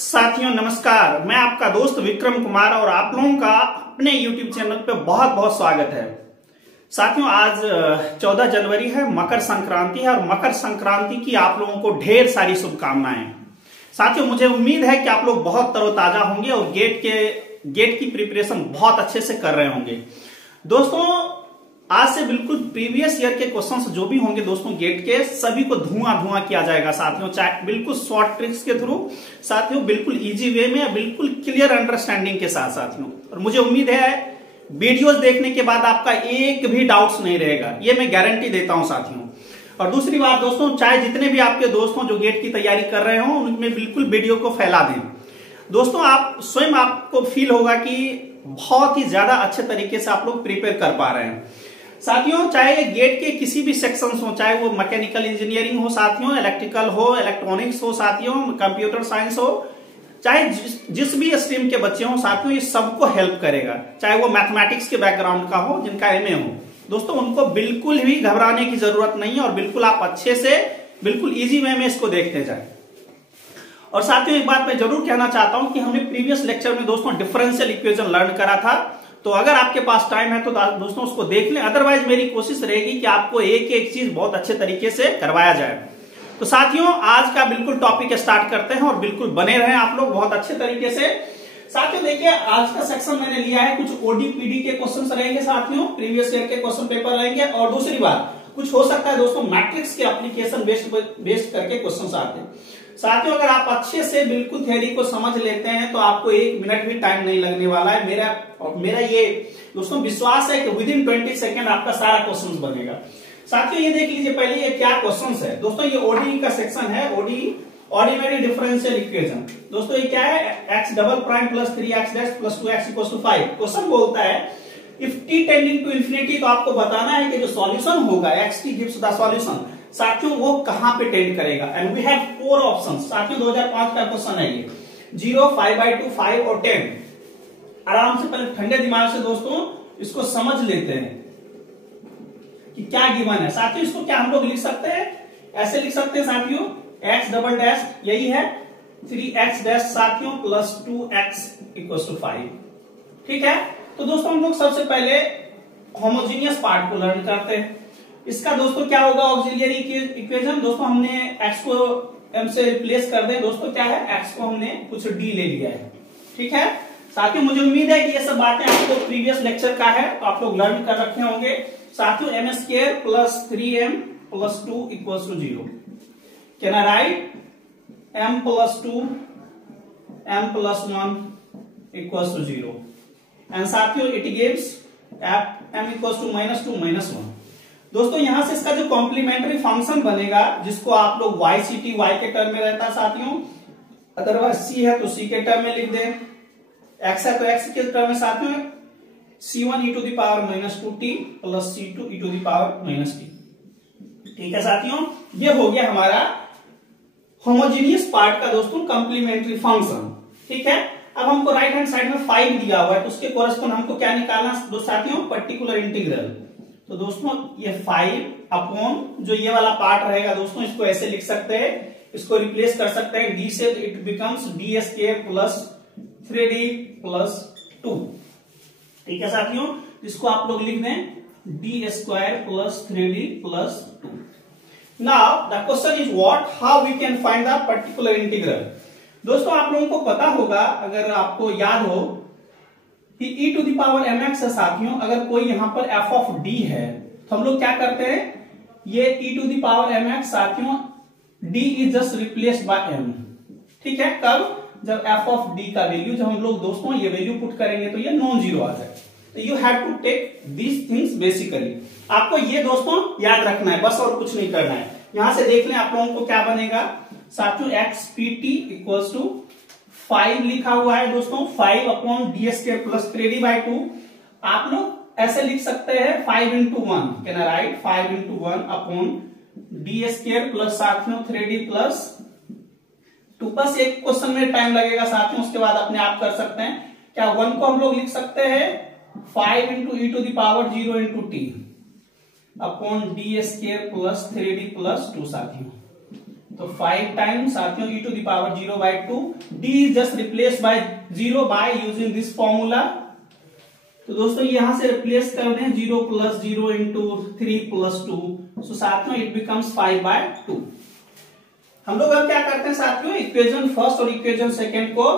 साथियों नमस्कार, मैं आपका दोस्त विक्रम कुमार और आप लोगों का अपने YouTube चैनल पे बहुत बहुत स्वागत है। साथियों आज 14 जनवरी है, मकर संक्रांति है और मकर संक्रांति की आप लोगों को ढेर सारी शुभकामनाएं। साथियों मुझे उम्मीद है कि आप लोग बहुत तरोताजा होंगे और गेट की प्रिपरेशन बहुत अच्छे से कर रहे होंगे। दोस्तों आज से बिल्कुल प्रीवियस ईयर के क्वेश्चंस जो भी होंगे दोस्तों गेट के सभी को धुआं किया जाएगा साथियों, चाहे बिल्कुल शॉर्ट ट्रिक्स के थ्रू साथियों, बिल्कुल इजी वे में, बिल्कुल क्लियर अंडरस्टैंडिंग के साथ साथियों। और मुझे उम्मीद है वीडियोस देखने के बाद आपका एक भी डाउट्स नहीं रहेगा, ये मैं गारंटी देता हूं साथियों। और दूसरी बात दोस्तों, चाहे जितने भी आपके दोस्त हों जो गेट की तैयारी कर रहे हो उनमें बिल्कुल वीडियो को फैला दें दोस्तों। आप स्वयं आपको फील होगा कि बहुत ही ज्यादा अच्छे तरीके से आप लोग प्रिपेयर कर पा रहे हैं साथियों। चाहे गेट के किसी भी सेक्शंस हो, चाहे वो मैकेनिकल इंजीनियरिंग हो साथियों, इलेक्ट्रिकल हो, इलेक्ट्रॉनिक्स हो साथियों, कंप्यूटर साइंस हो, चाहे जिस भी स्ट्रीम के बच्चे हो साथियों, ये सबको हेल्प करेगा। चाहे वो मैथमेटिक्स के बैकग्राउंड का हो, जिनका एमए हो दोस्तों, उनको बिल्कुल भी घबराने की जरूरत नहीं है और बिल्कुल आप अच्छे से बिल्कुल इजी वे में इसको देखते जाए। और साथियों एक बात मैं जरूर कहना चाहता हूं कि हमने प्रीवियस लेक्चर में दोस्तों डिफरेंशियल इक्वेशन लर्न करा था, तो अगर आपके पास टाइम है तो दोस्तों उसको देख लें। अदरवाइज मेरी कोशिश रहेगी कि आपको एक एक चीज बहुत अच्छे तरीके से करवाया जाए। तो साथियों आज का बिल्कुल टॉपिक स्टार्ट करते हैं और बिल्कुल बने रहें आप लोग बहुत अच्छे तरीके से। साथियों देखिए आज का सेक्शन मैंने लिया है, कुछ ओडीपीडी के क्वेश्चन रहेंगे साथियों, प्रीवियस ईयर के क्वेश्चन पेपर रहेंगे। और दूसरी बात कुछ हो सकता है दोस्तों मैट्रिक्स के एप्लीकेशन बेस्ड करके क्वेश्चन आते हैं साथियों। अगर आप अच्छे से बिल्कुल थ्योरी को समझ लेते हैं तो आपको एक मिनट भी टाइम नहीं लगने वाला है। मेरा ये दोस्तों विश्वास है कि विद इन 20 सेकेंड आपका सारा क्वेश्चन बनेगा साथियों। ये देख लीजिए पहले ये क्या क्वेश्चन है दोस्तों, ये ओडी का सेक्शन है, ऑर्डिनरी डिफरेंशियल इक्वेशन। दोस्तों ये क्या है, x double prime plus 3x dash plus 2x equal to 5। Question बोलता है if t tending to infinity, तो आपको बताना है कि जो सॉल्यूशन होगा xt गिव्स द सॉल्यूशन साथियों वो कहां पे टेंड करेगा। एंड वी हैव 4 ऑप्शंस साथियों, 2005 का क्वेश्चन है ये, 0, 5/2, 5 और 10। आराम से पहले ठंडे दिमाग से दोस्तों इसको समझ लेते हैं कि क्या गिवन है साथियों। इसको क्या हम लोग लिख सकते हैं, ऐसे लिख सकते हैं साथियों, x डबल डैश यही है 3x डैश साथियों प्लस 2x इक्वल टू 5। ठीक है, तो दोस्तों हम लोग सबसे पहले होमोजीनियस पार्ट को लर्न करते हैं। इसका दोस्तों क्या होगा ऑक्सिलियरी इक्वेशन, दोस्तों हमने x को m से रिप्लेस कर दें दोस्तों, क्या है x को हमने कुछ d ले लिया है। ठीक है साथियों, मुझे उम्मीद है कि ये सब बातें आपको प्रीवियस लेक्चर का है तो आप लोग लर्न कर रखे होंगे साथियों। m square plus 3m plus 2 equals to 0। Can I write m plus 2 m plus 1 equals to 0 and साथियों it gives m equals to -2 -1। दोस्तों यहां से इसका जो कॉम्प्लीमेंट्री फंक्शन बनेगा जिसको आप लोग yct y के टर्म में रहता है साथियों, अदरवाइज c है तो c के टर्म में लिख दें, x है तो x के टर्म में साथियों c1 e to the power -2t plus c2 e to the power -t। ठीक है साथियों, ये हो गया हमारा होमोजीनियस पार्ट का दोस्तों कॉम्प्लीमेंट्री फंक्शन। ठीक है, अब हमको राइट हैंड साइड में 5 दिया हुआ है तो उसके कोरेस्पोंड हमको क्या निकालना साथियों, पर्टिकुलर इंटीग्रल। तो दोस्तों ये 5 अपॉन जो ये वाला पार्ट रहेगा दोस्तों, इसको ऐसे लिख सकते हैं, इसको रिप्लेस कर सकते हैं d से, तो it becomes d square plus 3d plus 2। ठीक है साथियों, इसको आप लोग लिख दें d square plus 3d plus 2। Now the question is what, how we can find the particular integral. दोस्तों आप लोगों को पता होगा, अगर आपको याद हो कि e to the power mx है साथियों, अगर कोई यहां पर f ऑफ d है तो हम लोग क्या करते हैं, ये e to the power mx साथियों d is just replaced by m। ठीक है, कब, जब f ऑफ d का वैल्यू, जब हम लोग दोस्तों ये वैल्यू पुट करेंगे तो ये नॉन जीरो आ जाए। तो you have to take these things basically, आपको ये दोस्तों याद रखना है बस, और कुछ नहीं करना है। यहां से देख लें आप लोगों को क्या बनेगा साथियों, x pt इक्वल्स टू 5 लिखा हुआ है दोस्तों, 5 upon d square plus 3d by 2। आप लोग ऐसे लिख सकते हैं 5 into 1, can I right 5 into 1 upon d square plus साथियों 3d प्लस 2। बस एक क्वेश्चन में टाइम लगेगा साथियों, उसके बाद अपने आप कर सकते हैं। क्या 1 को हम लोग लिख सकते हैं 5 into e to the power 0 into t upon d square plus 3d plus 2 साथियों। तो 5 टाइम्स साथियों e to the power 0/2। d is just replace by 0 by using this formula. तो दोस्तों यहां से रिप्लेस कर दें 0 + 0 इंटू 3 + 2, सो साथियों इट बिकम्स 5/2। हम लोग अब क्या करते हैं साथियों, इक्वेशन फर्स्ट और इक्वेशन सेकंड को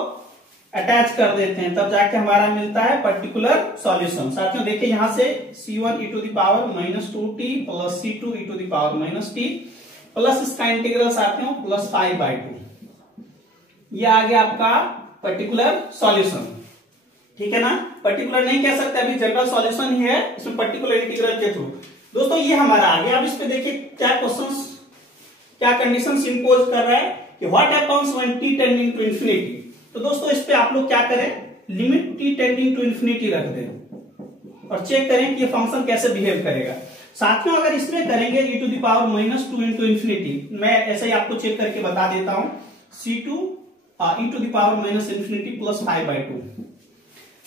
अटैच कर देते हैं, तब जाके हमारा मिलता है पर्टिकुलर सॉल्यूशन। साथियों देखिए यहां से c1 e to the power -2t plus c2 e to the power -t plus इसका इंटीग्रल साथियों प्लस 5/2, ये आ गया आपका पर्टिकुलर सॉल्यूशन। ठीक है ना, पर्टिकुलर नहीं कह सकते, अभी जनरल सॉल्यूशन ही है, इसमें पर्टिकुलर इंटीग्रल के थ्रू। दोस्तों ये हमारा आ गया। अब इस पे देखिए क्या क्वेश्चंस, क्या कंडीशन इंपोज कर रहा है कि what happens when t tending to infinity. तो दोस्तों इस पे आप लोग क्या करें, limit t tending to infinity रख दें और चेक करें कि ये फंक्शन कैसे बिहेव करेगा। साथियों अगर इसमें करेंगे e to the power -2 into infinity, मैं ऐसे ही आपको चेक करके बता देता हूं, c2 e to the power -infinity plus 5/2।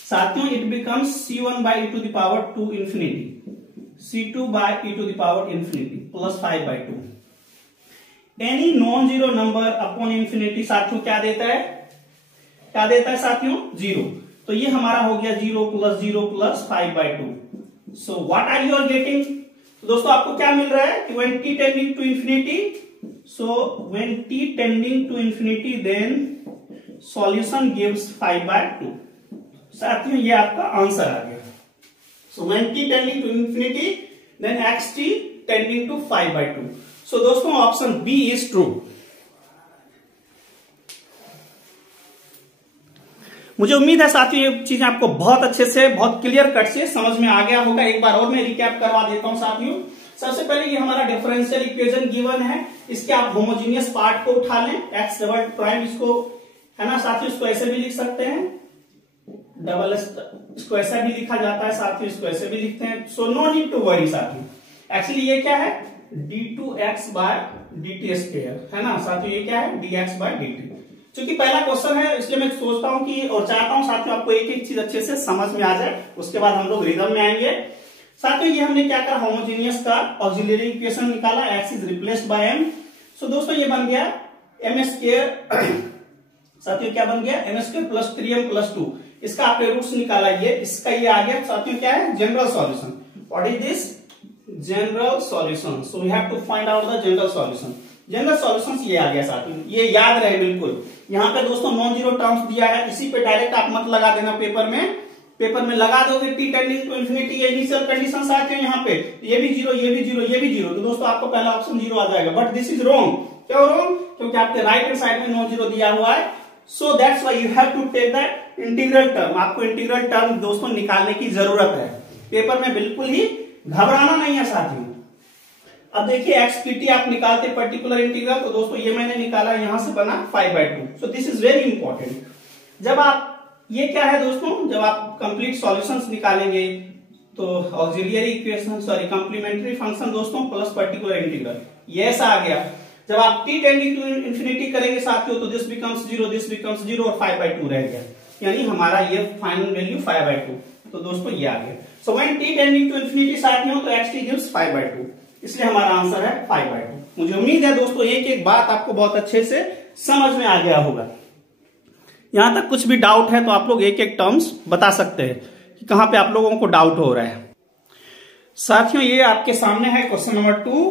साथियों it becomes c1 by e to the power 2 infinity, c2 by e to the power infinity plus 5/2। Any non zero number upon infinity साथियों क्या देता है, क्या देता है साथियों, 0। तो ये हमारा हो गया 0 + 0 plus 5/2। So what are you are getting. तो दोस्तों आपको क्या मिल रहा है कि when t tending to infinity, so when t tending to infinity then solution gives 5/2। साथियों ये आपका आंसर आ गया। So when t tending to infinity then xt tending to 5/2। So दोस्तों ऑप्शन बी इज ट्रू। मुझे उम्मीद है साथियों ये चीजें आपको बहुत अच्छे से, बहुत क्लियर कट से समझ में आ गया होगा। एक बार और मैं रिकैप करवा देता हूं साथियों। सबसे पहले ये हमारा डिफरेंशियल इक्वेशन गिवन है, इसके आप होमोजीनियस पार्ट को उठा लें, x डबल प्राइम इसको है ना साथियों, इसको ऐसे भी लिख सकते हैं, डबल इसको ऐसा भी लिखा जाता है साथियों, इसको ऐसे भी लिखते हैं। So no need to worry साथियों। एक्चुअली ये क्या है, d2x/dt² है ना साथियों, ये क्या है dx/dt। क्योंकि पहला क्वेश्चन है इसलिए मैं सोचता हूं कि और चाहता हूं साथियों आपको एक एक चीज अच्छे से समझ में आ जाए, उसके बाद हम लोग रिदम में आएंगे। साथियों ये हमने क्या करा, होमोजीनियस का ऑक्सिलरी इक्वेशन निकाला, x is replaced by m। सो दोस्तों ये बन गया m²। साथियों क्या बन गया, m² प्लस 3m प्लस 2। इसका आपने रूट्स निकाला, ये इसका ये आ गया साथियों क्या है, general solution. What is this, general solution. So we have to find out the general solution. General solution ये आ गया साथियों, ये याद रहे बिल्कुल। यहाँ पे दोस्तों नॉन जीरो टर्म्स दिया है, इसी पे डायरेक्ट आप मत लगा देना पेपर में लगा दोगे t टेंडिंग टू इंफिनिटी, ये इनिशियल कंडीशन साथियों यहाँ पे ये भी 0, ये भी 0, ये भी 0, तो दोस्तों आपको पहला ऑप्शन 0 आ जाएगा। But this is wrong. क्यों रॉन्ग, क्योंकि आपके राइट हैंड साइड में नॉन जीरो दिया हुआ है। So that's why you have to take that integral term. आपको इंटीग्रल टर्म दोस्तों निकालने की जरूरत है, पेपर में बिल्कुल ही घबराना नहीं है साथियों। अब देखिए एक्सपीटी आप निकालते पर्टिकुलर इंटीग्रल, तो दोस्तों ये मैंने निकाला, यहां से बना 5/2। सो दिस इज वेरी इंपॉर्टेंट। जब आप ये क्या है दोस्तों, जब आप कंप्लीट सॉल्यूशंस निकालेंगे तो auxiliary equation sorry complementary function दोस्तों प्लस पर्टिकुलर इंटीग्रल, ये ऐसा आ गया। जब आप t टेंडिंग टू इंफिनिटी करेंगे साथियों तो दिस बिकम्स 0, दिस बिकम्स 0 और 5/2 रह गया, यानी हमारा ये फाइनल वैल्यू 5/2। तो दोस्तों ये आ गया। So when t tending to infinity साथियों तो xt गिव्स 5/2, इसलिए हमारा आंसर है 5/2। मुझे उम्मीद है दोस्तों एक एक बात आपको बहुत अच्छे से समझ में आ गया होगा। यहां तक कुछ भी डाउट है तो आप लोग एक एक टर्म्स बता सकते हैं कि कहां पे आप लोगों को डाउट हो रहा है। साथियों ये आपके सामने है क्वेश्चन नंबर 2,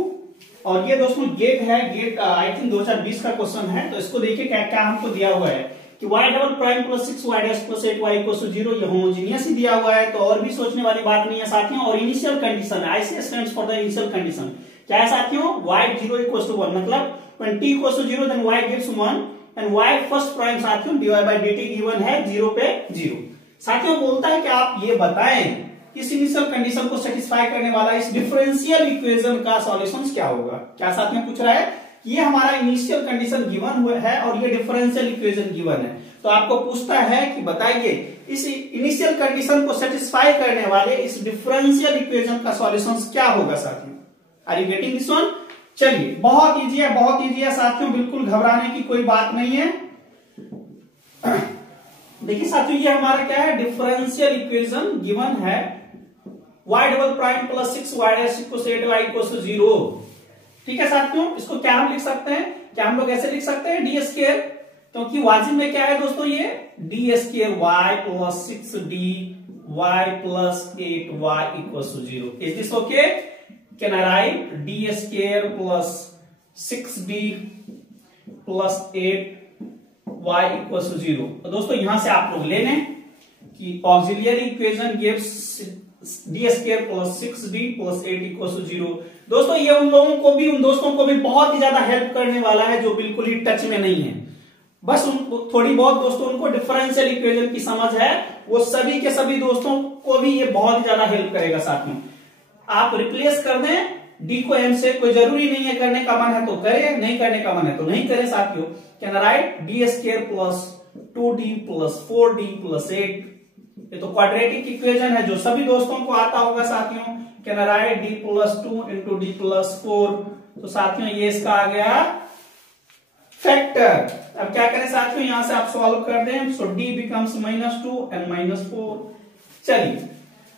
और ये दोस्तों गेट है, गेट आई थिंक 2020 का क्वेश्चन है। तो इसको देखिए क्या क्या हमको दिया हुआ है कि y double prime plus 6y dash plus 8y equal to 0, ये होमोजीनियस ही दिया हुआ है, तो और भी सोचने वाली बात नहीं है साथियों। और इनिशियल कंडीशन है, IC stands for the initial condition. क्या है साथियों, y 0 इक्वल टू 1, मतलब when t equal to 0 then y gives 1 and y first prime साथियों dy/dt गिवन है 0 पे 0। साथियों बोलता है कि आप ये बताएं इस इनिशियल कंडीशन को सेटिस्फाई करने वाला इस डिफरेंशियल इक्वेशन का सॉल्यूशन क्या होगा। क्या साथियों पूछ रहा है, ये हमारा इनिशियल कंडीशन गिवन हुआ है और ये डिफरेंशियल इक्वेशन गिवन है, तो आपको पूछता है कि बताइए इस इनिशियल कंडीशन को सेटिस्फाई करने वाले इस डिफरेंशियल इक्वेशन का सॉल्यूशन क्या होगा साथियों। Are you getting this one. चलिए बहुत इजी है, बहुत इजी है साथियों, बिल्कुल घबराने की कोई बात नहीं है। देखिए साथियों ये हमारा क्या है, डिफरेंशियल इक्वेशन गिवन है y double prime plus 6y dash equal to 8y equal to 0। ठीक है साथियों, इसको क्या हम लिख सकते हैं, क्या हम लोग ऐसे लिख सकते हैं डी स्क्वायर, क्योंकि वाजिब में क्या है दोस्तों, ये d square y plus 6d y plus 8y equal to 0। Is this okay? Can I write d square plus 6d plus 8y equal to 0। तो दोस्तों यहां से आप लोग ले लें कि auxiliary equation gives d square plus 6d plus 8 equal to 0। दोस्तों ये उन लोगों को भी, उन दोस्तों को भी बहुत ही ज्यादा हेल्प करने वाला है जो बिल्कुल ही टच में नहीं है। बस उनको थोड़ी बहुत दोस्तों उनको डिफरेंशियल इक्वेशन की समझ है, वो सभी के सभी दोस्तों को भी ये बहुत ही ज्यादा हेल्प करेगा साथियों। आप रिप्लेस कर दें डी को एम से, कोई जरूरी नहीं है, करने का मन है तो करें, नहीं करने का मन है तो नहीं करें साथियों। Can write d square plus 2d plus 4d plus 8, ये तो क्वाड्रेटिक इक्वेशन है जो सभी दोस्तों को आता होगा साथियों। Can write d plus 2 into D plus 4, तो साथियों ये इसका आ गया फैक्टर। अब क्या करें साथियों, यहां से आप सॉल्व कर दें, सो d बिकम्स -2 एंड -4। चलिए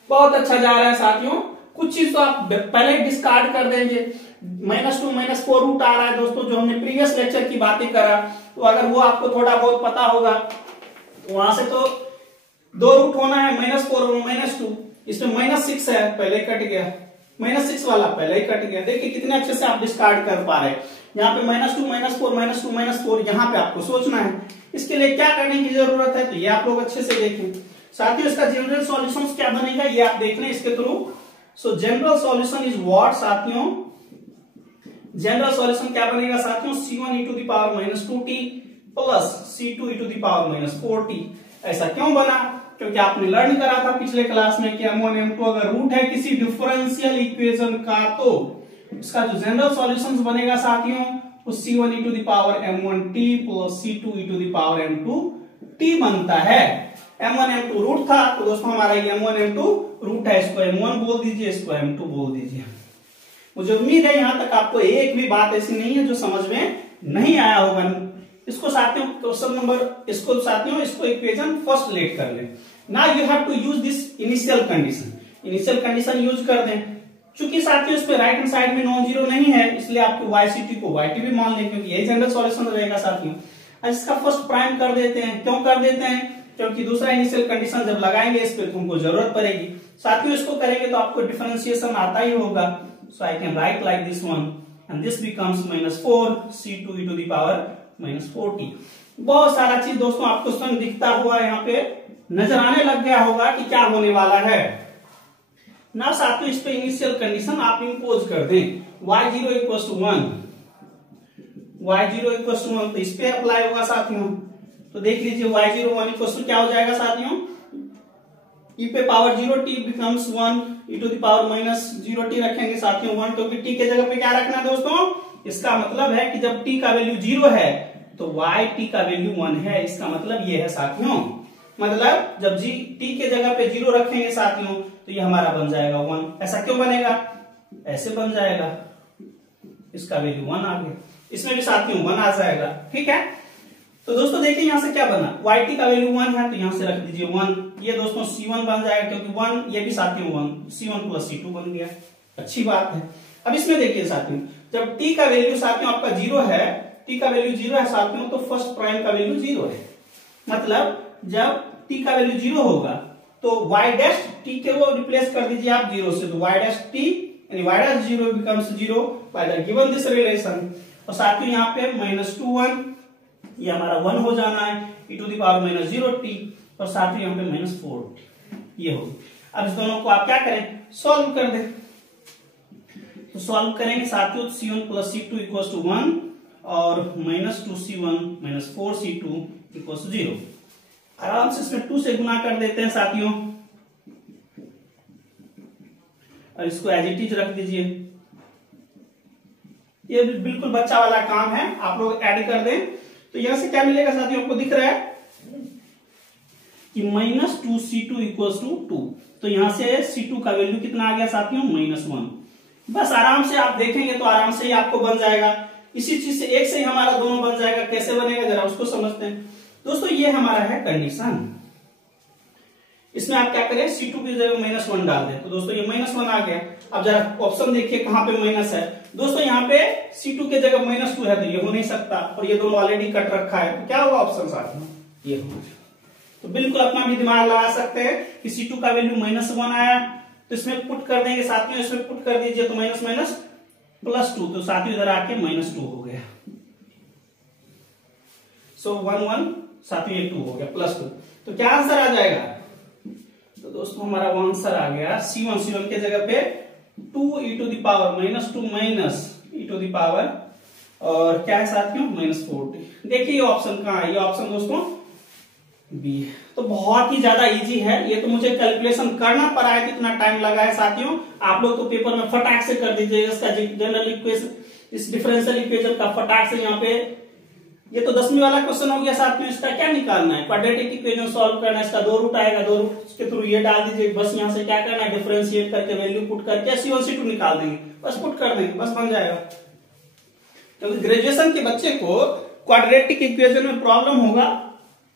बहुत अच्छा जा रहा है साथियों। कुछ चीज तो आप पहले डिस्कार्ड कर देंगे, -2 -4 रूट आ रहा है दोस्तों, जो हमने प्रीवियस लेक्चर की बातें करा, तो अगर वो आपको थोड़ा बहुत पता होगा तो वहां से तो 2 रूट होना है, -4 और -2, इसमें -6 है, पहले कट गया, -6 वाला पहले ही कट गया। देखिए कितने अच्छे से आप डिस्कार्ड कर पा रहे हैं। यहाँ पे -2 -4 -2 -4, यहाँ पे आपको सोचना है इसके लिए क्या करने की जरूरत है, तो ये आप लोग अच्छे से देखें साथियों। इसका जनरल सॉल्यूशन क्या बनेगा ये आप देख लें इसके थ्रू। So general solution is what साथियों, जनरल सॉल्यूशन क्या बनेगा साथियों, c1 e to the power -2t plus c2 e to the power -4t। ऐसा क्यों बना, क्योंकि आपने लर्न करा था पिछले क्लास में कि m1 m2 अगर रूट है किसी डिफरेंशियल इक्वेशन का, तो इसका जो जनरल सॉल्यूशन बनेगा साथियों वो c1 e to the power m1t plus c2 e to the power m2t बनता है। m1 m2 रूट था, तो दोस्तों हमारा ये m1 m2 रूट है, इसको m1 बोल दीजिए, इसको m2 बोल दीजिए। मुझे उम्मीद है यहां तक आपको एक भी बात ऐसी नहीं है जो समझ में नहीं आया होगा। इसको साथियों क्वेश्चन नंबर, इसको साथियों इसको इक्वेशन फर्स्ट लेट कर लें। Now you have to use this initial condition, initial condition use कर दें। चूंकि साथियों इस पे राइट हैंड साइड में नॉन जीरो नहीं है, इसलिए आपको yct को yt भी मान लें, क्योंकि यही जनरल सॉल्यूशन रहेगा साथियों। अब इसका फर्स्ट प्राइम कर देते हैं। क्यों कर देते हैं, क्योंकि दूसरा इनिशियल कंडीशन जब लगाएंगे इस पे तुमको जरूरत पड़ेगी साथियों। इसको करेंगे तो आपको डिफरेंशिएशन आता ही होगा। So I can write like this one and this becomes -4 c2 e to the power -4t। बहुत सारा चीज दोस्तों आपको स्वयं दिखता हुआ यहाँ पे नजर आने लग गया होगा कि क्या होने वाला है ना साथियों। इस पे इनिशियल कंडीशन आप इंपोज कर दें, y0 equal to 1, y0 equal to 1, तो इस पे अप्लाई होगा साथियों। तो देख लीजिए y0 1 इक्वल टू क्या हो जाएगा साथियों, e पे power 0t becomes 1 e to the power -0t रखेंगे साथियों 1, क्योंकि t के जगह पे क्या रखना है दोस्तों, इसका मतलब है कि जब t का वैल्यू 0 है तो yt का वैल्यू 1 है। इसका मतलब ये है साथियों, मतलब जब t के जगह पे 0 रखेंगे साथियों तो ये हमारा बन जाएगा 1। ऐसा क्यों बनेगा, ऐसे बन जाएगा, इसका वैल्यू 1 आ गया, इसमें भी साथियों 1 आ जाएगा। ठीक है, तो दोस्तों देखिए यहां से क्या बना, yt का वैल्यू 1 है तो यहां से रख दीजिए 1, ये दोस्तों c1 बन जाएगा, क्योंकि 1 ये भी साथियों 1, c1 प्लस c2 बन गया। अच्छी बात है। अब इसमें देखिए साथियों, जब t का वैल्यू साथियों आपका 0 है, t का वैल्यू 0 है साथियों, तो फर्स्ट प्राइम का वैल्यू 0 है। मतलब जब t का वैल्यू 0 होगा तो y डैश t के वो रिप्लेस कर दीजिए आप 0 से, तो y डैश t यानी y dash 0 becomes 0 by the given this relation. और साथियों यहाँ पे -2 1 ये हमारा 1 हो जाना है, e to the power -0t, और साथियों यहाँ पे -4 ये होगी। अब इस दोनों को आप क्या करें, सॉल्व कर दें। तो सॉल्व करेंगे साथियों, c1 plus c2 equal to 1 और -2c1 -4c2 इक्वल टू 0। आराम से इसमें 2 से गुना कर देते हैं साथियों, और इसको एज इट इज रख दीजिए। ये बिल्कुल बच्चा वाला काम है, आप लोग ऐड कर दें। तो यहां से क्या मिलेगा साथियों, आपको दिख रहा है कि -2c2 इक्वल टू 2, तो यहां से c2 का वैल्यू कितना आ गया साथियों, -1। बस आराम से आप देखेंगे तो आराम से ही आपको बन जाएगा। इसी चीज से एक से ही हमारा दोनों बन जाएगा। कैसे बनेगा जरा उसको समझते हैं दोस्तों। ये हमारा है कंडीशन, इसमें आप क्या करें, C2 की जगह -1 डाल दें। तो दोस्तों ये -1 आ गया। अब जरा ऑप्शन देखिए कहां पे माइनस है। दोस्तों यहाँ पे C2 की जगह -2 है, तो ये हो नहीं सकता, और ये दोनों ऑलरेडी कट रखा है, तो क्या होगा ऑप्शन साथ में ये होगा। तो बिल्कुल अपना भी दिमाग लगा सकते हैं कि C2 का वैल्यू -1 आया, तो इसमें पुट कर देंगे साथियों, इसमें पुट कर दीजिए, तो माइनस माइनस +2, तो साथियों इधर आके -2 हो गया। सो 1 1 साथियों ये 2 हो गया +2, तो क्या आंसर आ जाएगा। तो दोस्तों हमारा वो आंसर आ गया C1 के जगह पे 2e to the power -2 minus e to the power, और क्या है साथियों -40। देखिए ये ऑप्शन कहाँ है, ये ऑप्शन दोस्तों बी। तो बहुत ही ज्यादा इजी है, ये तो मुझे कैलकुलेशन करना पड़ा है, कितना टाइम लगा है साथियों। आप लोग तो पेपर में फटाक से कर दीजिएगा इसका जनरल इक्वेशन, इस डिफरेंशियल इक्वेशन का फटाक से। यहाँ पे ये तो 10वीं वाला क्वेश्चन हो गया साथियों। इसका क्या निकालना है, क्वाड्रेटिक इक्वेशन सॉल्व करना है। इसका 2 रूट आएगा, 2 रूट के थ्रू ये डाल दीजिए, बस यहाँ से क्या करना है, डिफरेंशिएट करके वैल्यू पुट करके C1 C2 निकाल देंगे, बस पुट कर देंगे, बस बन जाएगा। क्योंकि ग्रेजुएशन के बच्चे को क्वाड्रेटिक इक्वेशन में प्रॉब्लम होगा,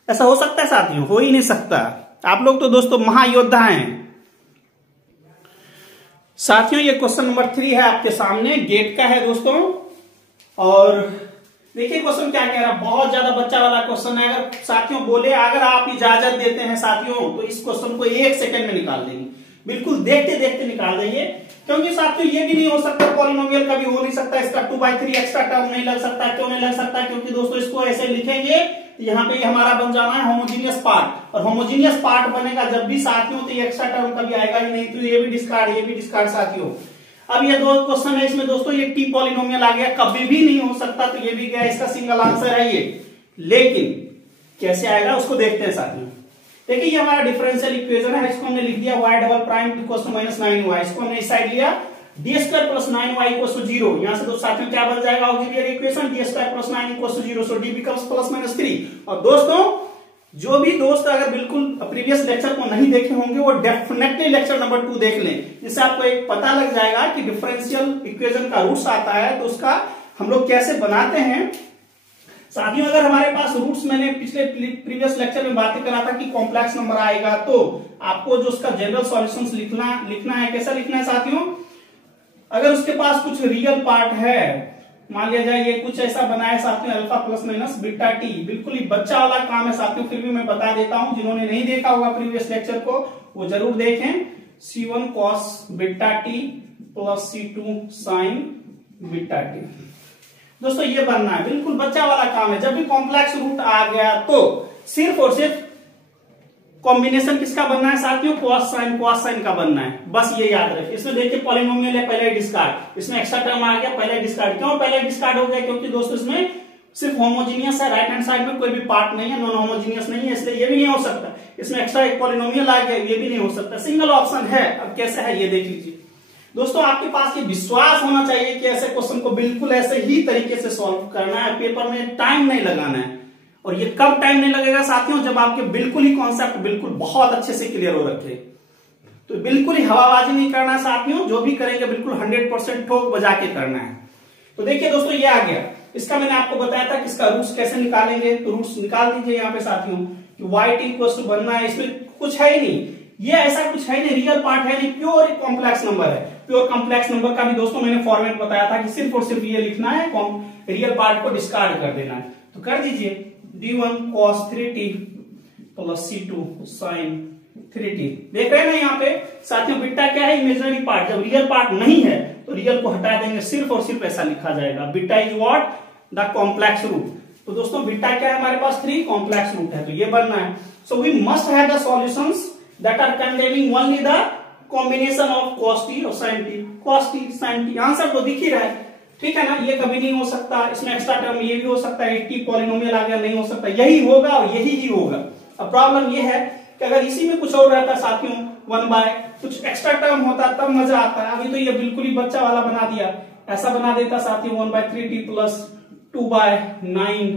ऐसा हो सकता है साथियों, हो ही नहीं सकता। आप लोग तो दोस्तों महायोद्धा हैं साथियों। ये क्वेश्चन नंबर 3 है आपके सामने, गेट का है दोस्तों। और देखिए क्वेश्चन क्या कह रहा है, बहुत ज्यादा बच्चा वाला क्वेश्चन है। अगर साथियों बोले, अगर आप इजाजत देते हैं साथियों, तो इस क्वेश्चन को 1 सेकंड में निकाल देंगे, बिल्कुल देखते देखते निकाल देंगे। क्योंकि साथियों ये भी नहीं हो सकता, पॉलिनोमियल का भी हो नहीं सकता, इसका 2/3 एक्स्ट्रा टर्म नहीं लग सकता। क्यों नहीं लग सकता, क्योंकि दोस्तों इसको ऐसे लिखेंगे, यहाँ पे हमारा बन जाना है होमोजीनियस पार्ट, और होमोजीनियस पार्ट बनेगा जब भी साथियों, तो ये एक्स्ट्रा टर्म कभी आएगा ही नहीं, तो ये भी डिस्कार्ड, ये भी डिस्कार्ड साथियों। अब ये 2 क्वेश्चन है, इसमें दोस्तों ये टी पॉलिनोमियल आ गया, कभी भी नहीं हो सकता, तो ये भी गया, इसका सिंगल आंसर है ये। लेकिन कैसे आएगा उसको देखते हैं साथियों। देखिए ये हमारा डिफरेंशियल इक्वेशन है, इसको हमने लिख दिया y double prime equals to -9y, इसको हमने इस साइड लिया d² + 9y इक्वल्स टू 0। यहां से तो साथियों क्या बन जाएगा auxiliary equation, d² + 9 equals to 0, so d becomes +-3। और दोस्तों जो भी दोस्त अगर बिल्कुल प्रीवियस लेक्चर को नहीं देखे होंगे, वो डेफिनेटली लेक्चर नंबर 2 देख लें, जिससे आपको एक पता लग जाएगा कि डिफरेंशियल इक्वेशन का रूट्स आता है तो उसका हम लोग कैसे बनाते हैं साथियों। अगर हमारे पास रूट्स, मैंने पिछले प्रीवियस लेक्चर में बातें करा था कि कॉम्प्लेक्स नंबर आएगा, तो आपको जो उसका जनरल सॉल्यूशंस लिखना है, कैसा लिखना है साथियों। अगर उसके पास कुछ रियल पार्ट है, मान लिया जाए ये कुछ ऐसा बनाया साथियों, alpha plus minus beta T, बिल्कुल ही बच्चा वाला काम है साथियों, फिर भी मैं बता देता हूं, जिन्होंने नहीं देखा होगा प्रीवियस लेक्चर को वो जरूर देखें। C1 cos beta T plus C2 sin beta T. दोस्तों ये बनना है, बिल्कुल बच्चा वाला काम है। जब भी कॉम्प्लेक्स रूट आ गया तो सिर्फ और सिर्फ कॉम्बिनेशन किसका बनना है साथियों, cos sin का बनना है, बस ये याद रखिए। इसमें देखिए पॉलिनोमियल है, पहले डिस्कार्ड, इसमें एक्स्ट्रा टर्म आ गया, पहले डिस्कार्ड। क्यों पहले डिस्कार्ड हो गया, क्योंकि दोस्तों इसमें सिर्फ होमोजीनियस है, राइट हैंड साइड में कोई भी पार्ट नहीं है, नॉन होमोजीनियस नहीं है, इसलिए ये भी नहीं हो सकता। इसमें एक्स्ट्रा एक पॉलिनोमियल आ गया, ये भी नहीं हो सकता, सिंगल ऑप्शन है। अब कैसे है ये देख लीजिए दोस्तों। आपके पास ये विश्वास होना चाहिए कि ऐसे क्वेश्चन को बिल्कुल ऐसे ही तरीके से सॉल्व करना है, पेपर में टाइम नहीं लगाना है। और ये कब टाइम नहीं लगेगा साथियों, जब आपके बिल्कुल ही कॉन्सेप्ट बिल्कुल बहुत अच्छे से क्लियर हो रखे। तो बिल्कुल ही हवाबाजी नहीं करना साथियों, जो भी करेंगे बिल्कुल 100% ठोक बजा के करना है। तो देखिए दोस्तों ये आ गया, इसका मैंने आपको बताया था कि इसका रूट्स कैसे निकालेंगे, तो रूट्स निकाल दीजिए यहाँ पे साथियों कि y इक्वल्स टू बनना है, इसमें कुछ है ही नहीं, ये ऐसा कुछ है नहीं, रियल पार्ट है नहीं, प्योर एक कॉम्प्लेक्स नंबर है। प्योर कॉम्प्लेक्स नंबर का भी दोस्तों मैंने फॉर्मेट बताया था कि सिर्फ और सिर्फ ये लिखना है, रियल पार्ट को डिस्कार्ड कर देना है। तो कर दीजिए d1 cos 3t plus C2 sin 3t। देख रहे हैं ना यहाँ पे साथियों, बीटा क्या है, इमेजिनरी पार्ट। जब रियल पार्ट नहीं है तो रियल को हटा देंगे, सिर्फ और सिर्फ ऐसा लिखा जाएगा, beta is what, the complex root. तो दोस्तों बीटा क्या है हमारे पास, 3 कॉम्प्लेक्स रूट है, तो ये बनना है। So we must have the solutions that are containing only the combination of cos t और sin t, cos t sin t। Answer तो दिख ही रहा है, ठीक है ना। ये कभी नहीं हो सकता, इसमें एक्स्ट्रा टर्म ये भी हो सकता है, टी पॉलिनोमियल आ गया, नहीं हो सकता, यही होगा और यही ही होगा। अब प्रॉब्लम ये है कि अगर इसी में कुछ और रहता साथियों, 1/, कुछ एक्स्ट्रा टर्म होता तब मजा आता है। अभी तो ये बिल्कुल ही बच्चा वाला बना दिया, ऐसा बना देता साथियों 1/3t प्लस 2/9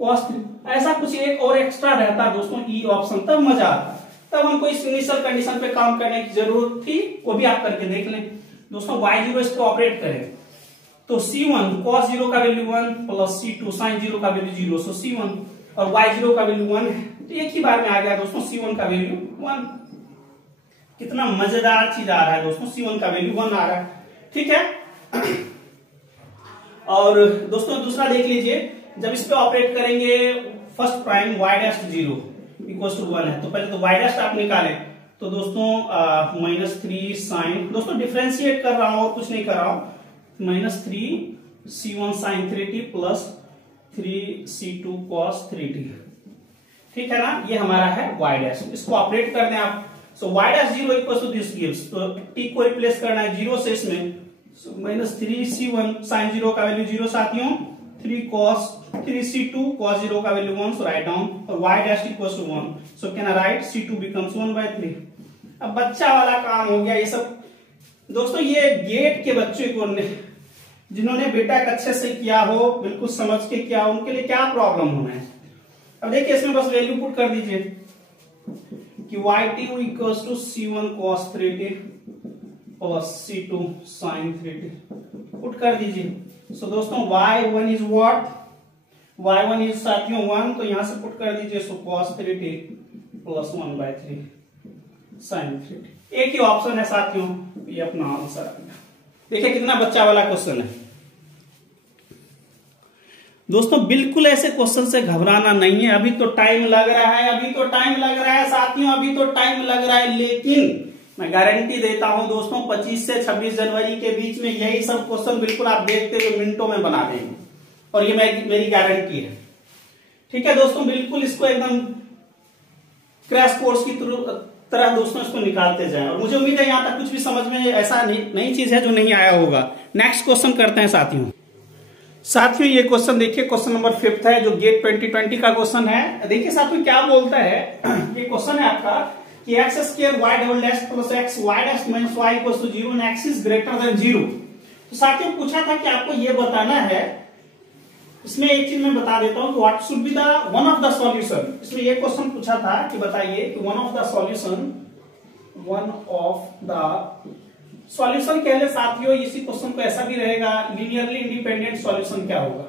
cos 3, ऐसा कुछ एक और एक्स्ट्रा रहता दोस्तों, ई ऑप्शन, तब मजा आता। तब हमको इस इनिशियल कंडीशन पे काम करने की जरूरत थी, वो भी आप करके देख लें दोस्तों। y0 इस पे ऑपरेट करें तो C1 cos 0 का वैल्यू 1 प्लस C2 sin 0 का वैल्यू 0, सो C1 और y0 का वैल्यू 1 है, तो एक ही बार में आ गया दोस्तों C1 का वैल्यू 1। कितना मजेदार चीज आ रहा है दोस्तों, C1 का वैल्यू 1 आ रहा है, ठीक है। और दोस्तों दूसरा देख लीजिए, जब इस पे ऑपरेट करेंगे first prime y dash 0 equal to 1 है, तो पहले तो y डैश आप निकालें, तो दोस्तों -3 साइन, दोस्तों डिफरेंशिएट कर रहा हूं और कुछ नहीं कर रहा हूं, -3 C1 sign 3t plus 3 C2 cos 3t, ठीक है ना, ये हमारा है y डैश। इसको ऑपरेट कर दें आप, so y dash 0 equal to this gives, तो t को रिप्लेस करना है 0 से इसमें, -3 C1 साइन 0 का वैल्यू 0 साथियों, 3 C2 cos 0 का वैल्यू 1, सो राइट डाउन, और y dash equal to 1, so can I write C2 becomes 1/3। अब बच्चा वाला काम हो गया ये सब दोस्तों, ये गेट के बच्चे को जिन्होंने बेटा अच्छे से किया हो, बिल्कुल समझ के किया, उनके लिए क्या प्रॉब्लम होना है। अब देखिए इसमें बस वैल्यू पुट कर दीजिए कि y2 equals to C1 cos 3t plus C2 sin 3t, put कर दीजिए। सो दोस्तों y1 is what, y1 is साथियों 1, तो यहां से पुट कर दीजिए, सो cos 3t plus 1/3 sin 3t। एक ही ऑप्शन है साथियों, ये अपना आंसर आ गया। देखिए कितना बच्चा वाला क्वेश्चन है दोस्तों, बिल्कुल ऐसे क्वेश्चन से घबराना नहीं है। अभी तो टाइम लग रहा है, अभी तो टाइम लग रहा है साथियों, अभी तो टाइम लग रहा है, लेकिन मैं गारंटी देता हूं दोस्तों 25 से 26 जनवरी के बीच में यही सब क्वेश्चन बिल्कुल आप देखते हुए मिनटों में बना देंगे, और ये मेरी गारंटी है, ठीक है दोस्तों। बिल्कुल इसको एकदम क्रैश कोर्स की तरह दोस्तों इसको निकालते जाएं, और मुझे उम्मीद है यहां तक कुछ भी समझ में ऐसा नई चीज है जो नहीं आया होगा। नेक्स्ट क्वेश्चन करते हैं साथियों, ये क्वेश्चन देखिए, क्वेश्चन नंबर 5 है जो गेट 2020 का क्वेश्चन है। देखिए साथियों क्या बोलता है, ये क्वेश्चन है आपका कि x square y double dash plus x y dash minus y equals to 0 and x is greater than 0। तो साथियों पूछा था कि आपको ये बताना है, इसमें एक चीज मैं बता देता हूं कि what should be the one of the solution. इसमें ये क्वेश्चन पूछा था कि बताइए कि वन ऑफ द सॉल्यूशन कह ले साथियों, इसी क्वेश्चन को ऐसा भी रहेगा, लीनियरली इंडिपेंडेंट सॉल्यूशन क्या होगा,